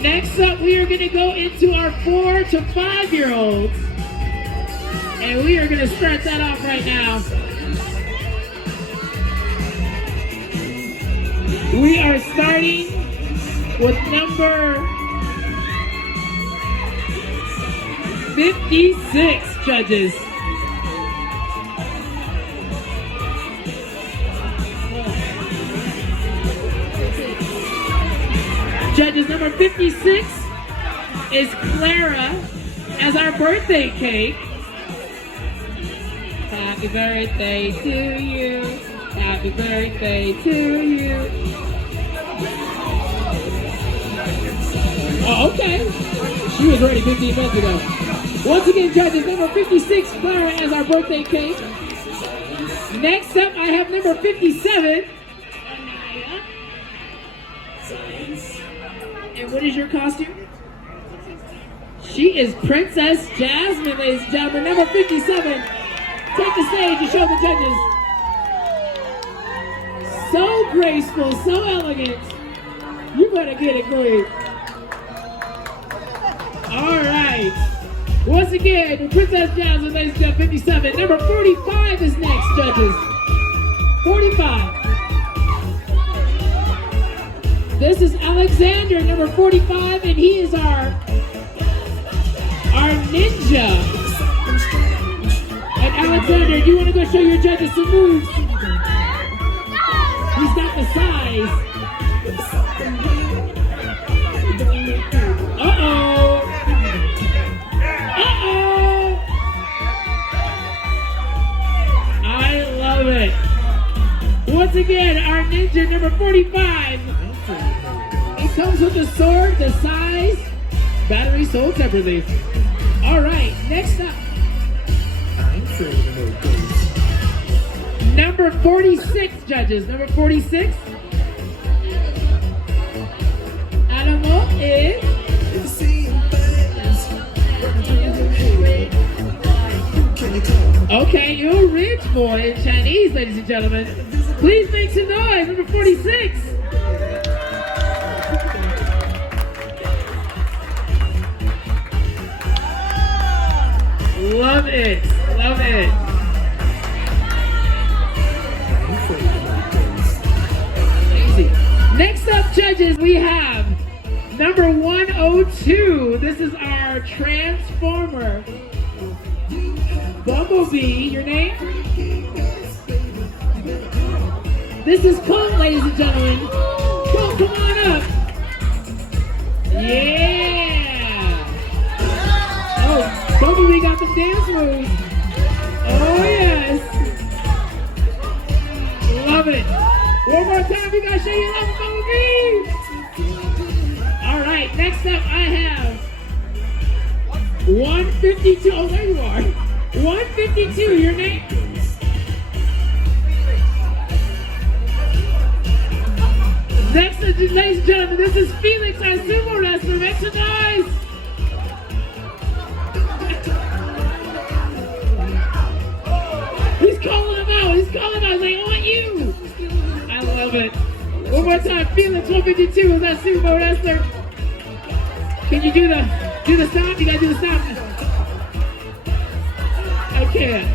Next up, we are going to go into our 4 to 5-year-olds. And we are going to start that off right now. We are starting with number 56, judges. Judges, number 56 is Clara as our birthday cake. Happy birthday to you. Happy birthday to you. Oh, okay. She was ready 15 minutes ago. Once again, judges, number 56, Clara as our birthday cake. Next up, I have number 57, Anaya. And what is your costume? She is Princess Jasmine, ladies and gentlemen. Number 57. Take the stage and show the judges. So graceful, so elegant. You better get it, Queen. All right. Once again, Princess Jasmine, ladies and gentlemen, 57. Number 45 is next, judges. 45. This is Alexander, number 45, and he is our ninja. And Alexander, do you want to go show your judges some moves? He's got the size. Uh-oh. Uh-oh. I love it. Once again, our ninja, number 45. It comes with the sword, the size, battery sold separately. All right, next up. Number 46, judges. Number 46. Animal is. Okay, you're a rich boy in Chinese, ladies and gentlemen. Please make some noise. Number 46. Love it. Love it. Easy. Next up, judges, we have number 102. This is our Transformer. Bumblebee, your name? This is Punk, ladies and gentlemen. Punk, come on up. Yeah. Oh, Bumblebee got the dance moves. Oh, yes. Love it. One more time, we gotta show you love, Bumblebee. All right, next up, I have 152. Oh, there you are. 152, your name? Next, ladies and gentlemen, this is Felix, our sumo wrestler. Make some noise. He's calling him out. He's calling out. They want you. I love it. One more time, Felix, 152 is our sumo wrestler. Can you do the sound? You gotta do the sound. I can't.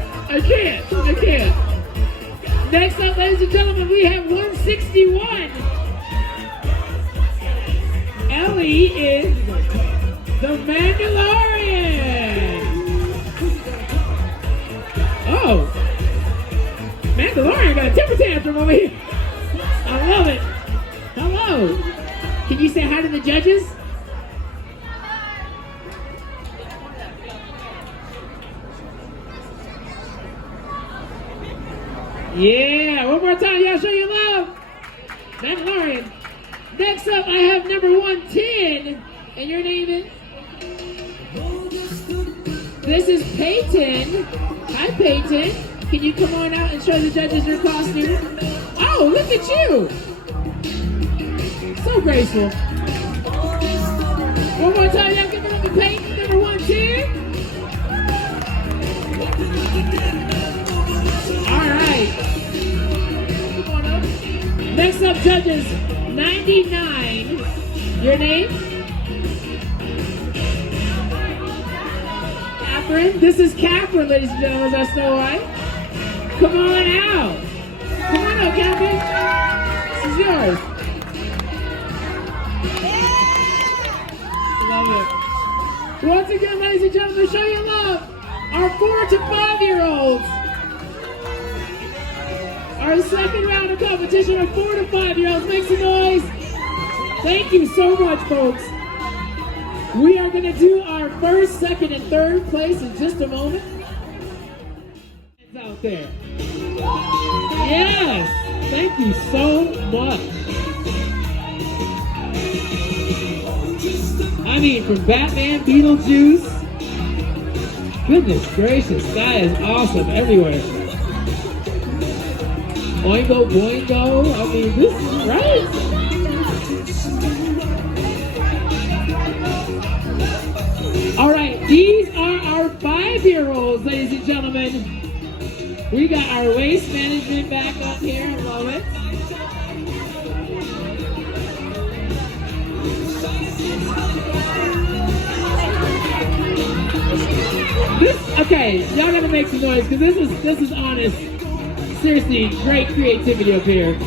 Next up, ladies and gentlemen, we have 161. Ellie is the Mandalorian. Oh, Mandalorian got a temper tantrum over here. I love it. Hello. Can you say hi to the judges? Yeah, one more time, y'all show your love. Mandalorian. Next up, I have number 110, and your name is? This is Peyton. Hi, Peyton. Can you come on out and show the judges your costume? Oh, look at you. So graceful. One more time, y'all give it up to Peyton, number 110. All right. Come on up. Next up, judges, 99. Your name? Catherine. This is Catherine, ladies and gentlemen, that's Snow White. Come on out. Come on out, Catherine. This is yours. Love it. Once again, ladies and gentlemen, show you love. Our 4 to 5-year-olds. Our second round of competition, our 4 to 5-year-olds. Make some noise. Thank you so much, folks. We are going to do our first, second, and third place in just a moment. It's out there. Yes. Thank you so much. I mean, from Batman, Beetlejuice. Goodness gracious, that is awesome everywhere. Oingo Boingo. I mean, this is right. All right, these are our 5-year-olds, ladies and gentlemen. We got our waste management back up here. I love it. Okay, y'all gotta make some noise because this is honest. Seriously, great creativity up here.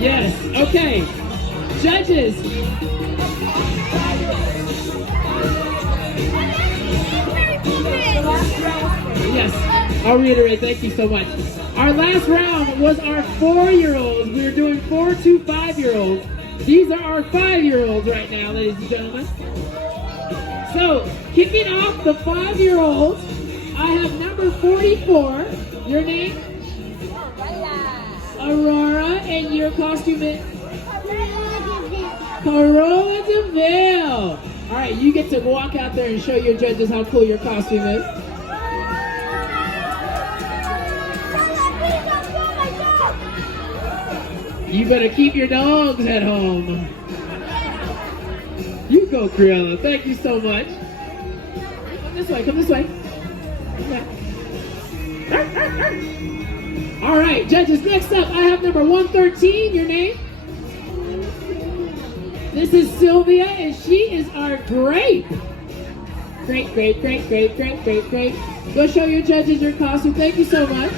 Yes. Okay, judges. Yes, I'll reiterate, thank you so much. Our last round was our 4-year-olds. We were doing 4 to 5-year-olds. These are our 5-year-olds right now, ladies and gentlemen. So, kicking off the 5-year-olds, I have number 44. Your name? Aurora, and your costume is? Corolla DeVille. All right, you get to walk out there and show your judges how cool your costume is. You better keep your dogs at home. You go, Cruella. Thank you so much. Come this way, come this way. Okay. All right, judges, next up, I have number 113. Your name? This is Sylvia, and she is our grape. Great, great, great, great, great, great, great. Go show your judges your costume. Thank you so much.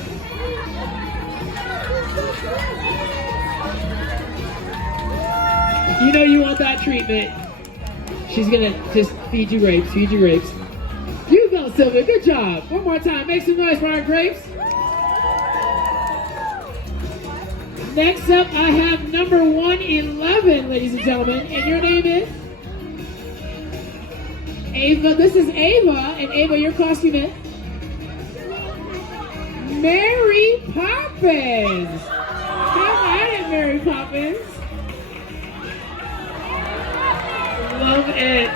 You know you want that treatment. She's gonna just feed you grapes, feed you grapes. You go, Sylvia, good job. One more time, make some noise for our grapes. Next up, I have number 111, ladies and gentlemen, and your name is? Ava. This is Ava, and Ava, your costume is? Mary Poppins. Come at it, Mary Poppins. Love it.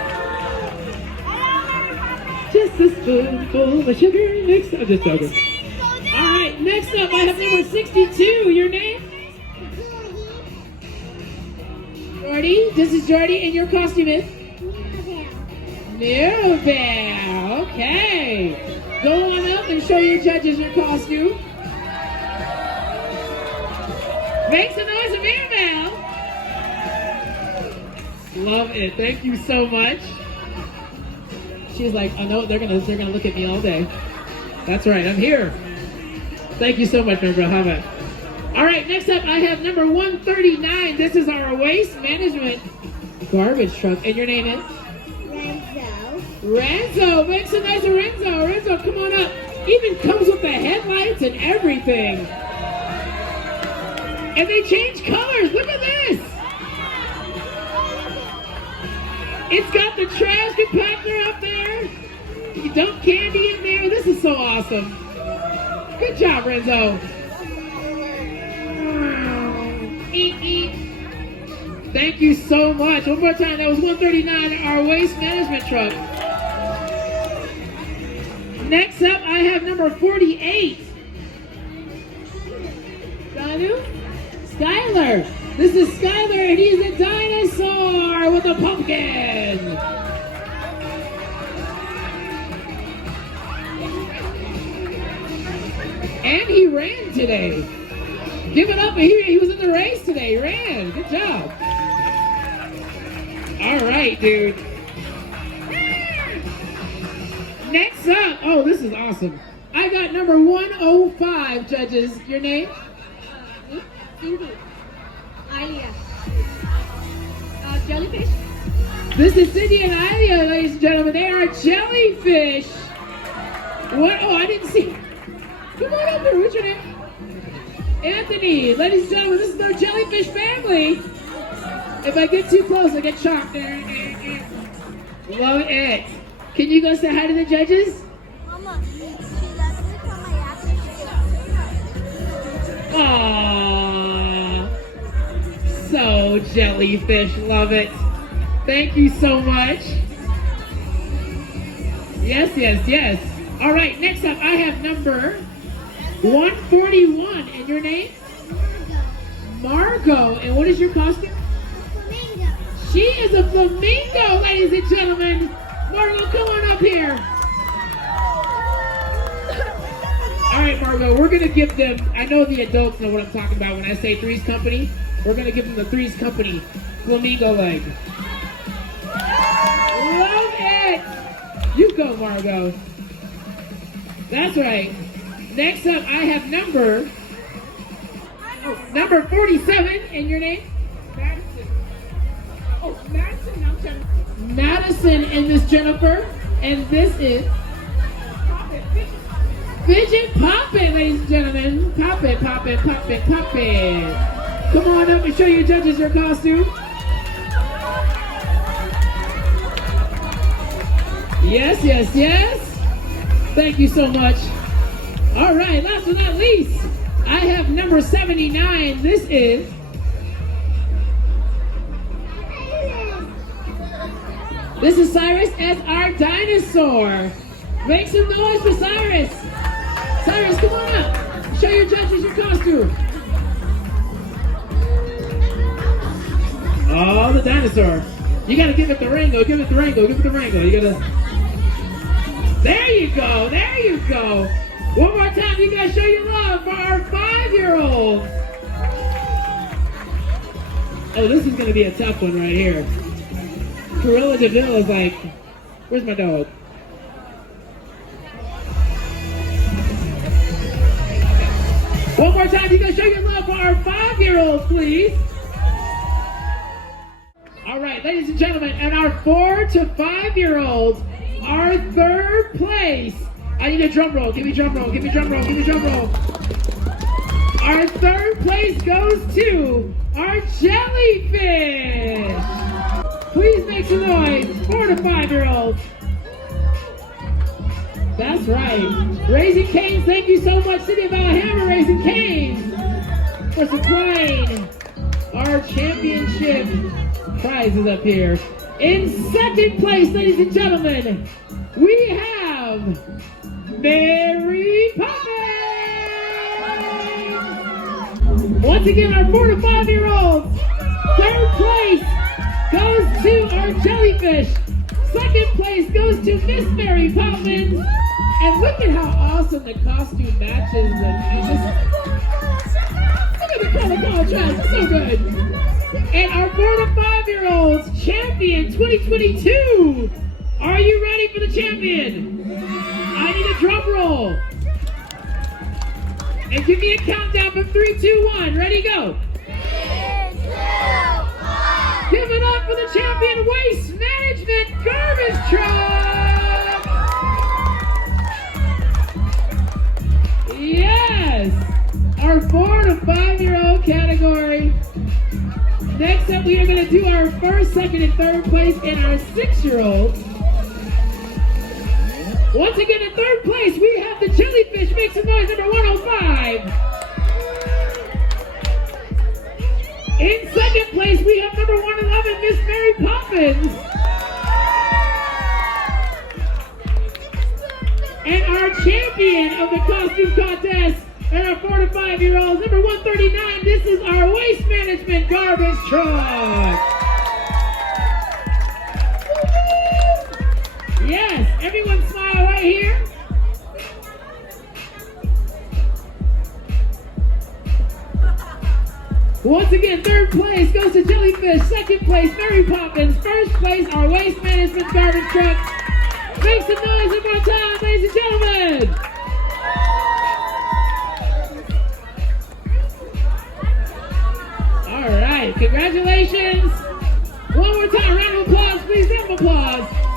Just a spoonful of sugar mixed. I'm just joking. All right, next up, I have number 62. Your name? Jordy. This is Jordy, and your costume is? Mirabelle. Okay. Go on up and show your judges your costume. Make some noise for Mirabelle. Love it. Thank you so much. She's like, I know they're gonna look at me all day. That's right, I'm here. Thank you so much, Mirabelle. How about? All right, next up I have number 139. This is our waste management garbage truck, and your name is? Renzo. Make some noise for Renzo. Renzo, come on up. Even comes with the headlights and everything. And they change colors. Look at this. It's got the trash compactor up there. You dump candy in there. This is so awesome. Good job, Renzo. Thank you so much. One more time. That was 139, our waste management truck. Next up, I have number 48. Skylar. This is Skylar, and he's a dinosaur with a pumpkin. And he ran today. Give it up. He was in the race today. He ran. Good job. All right, dude. up, oh, this is awesome. I got number 105, judges. Your name? Cindy. Alia. Jellyfish. This is Cindy and Alia, ladies and gentlemen. They are jellyfish. What? Oh, I didn't see. Come on up here. What's your name? Anthony. Ladies and gentlemen, this is our jellyfish family. If I get too close, I get shocked. Love it. Can you go say hi to the judges? Mama, she left me from my Aww. So jellyfish. Love it. Thank you so much. Yes, yes, yes. All right, next up, I have number 141. And your name? Margot. And what is your costume? Flamingo. She is a flamingo, ladies and gentlemen. Margot, come on up here. All right, Margot, we're going to give them, I know the adults know what I'm talking about when I say Three's Company. We're going to give them the Three's Company flamingo leg. Love it. You go, Margot. That's right. Next up, I have number 47. And your name? Madison. Oh, Madison, now Jennifer. Madison and Miss Jennifer. And this is Fidget Poppin', ladies and gentlemen. Pop it, pop it, pop it, pop it. Come on up and show your judges your costume. Yes, yes, yes. Thank you so much. All right, last but not least, I have number 79. This is Cyrus as our dinosaur. Make some noise for Cyrus. Cyrus, come on up. Show your judges your costume. Oh, the dinosaur. You gotta give it the Rango, give it the Rango, give it the Rango. You gotta. There you go, there you go. One more time, you guys show your love for our 5-year-old. Oh, this is gonna be a tough one right here. Corilla DeVille is like, where's my dog? One more time, you guys show your love for our 5-year-olds, please. All right, ladies and gentlemen, and our 4 to 5-year-olds, our 3rd place. I need a drum roll. Give me drum roll. Give me drum roll. Give me drum roll. Our 3rd place goes to our jellyfish. Please make some noise. 4 to 5-year-olds. That's right. Raising Cane's, thank you so much, City of Alhambra, Raising Cane's, for supplying our championship prizes up here. In 2nd place, ladies and gentlemen, we have Mary Poppins. Once again, our 4 to 5-year-olds. 3rd place goes to our jellyfish. 2nd place goes to Miss Mary Poppins. And look at how awesome the costume matches. Look at the color contrast, it's so good. And our 4 to 5-year-olds champion 2022. Are you ready for the champion? I need a drum roll. And give me a countdown from 3, 2, 1. Ready, go. 3, 2, 1. Give it up for the champion Waste Management Garbage Truck. Yes. Our 4 to 5-year-old category. Next up, we are going to do our 1st, 2nd, and 3rd place in our 6-year-olds. Once again, in 3rd place, we have the jellyfish. Make some noise, number 105. In 2nd place, we have number 111, Miss Mary Poppins. And our champion of the costume contest and our 4 to 5-year-olds, number 139, this is our Waste Management Garbage Truck. Yes, everyone smile right here. Once again, 3rd place goes to Jellyfish, 2nd place, Mary Poppins, 1st place, our Waste Management Garbage Truck. Make some noise one more time, ladies and and gentlemen. All right, congratulations. One more time, round of applause, please, round of applause.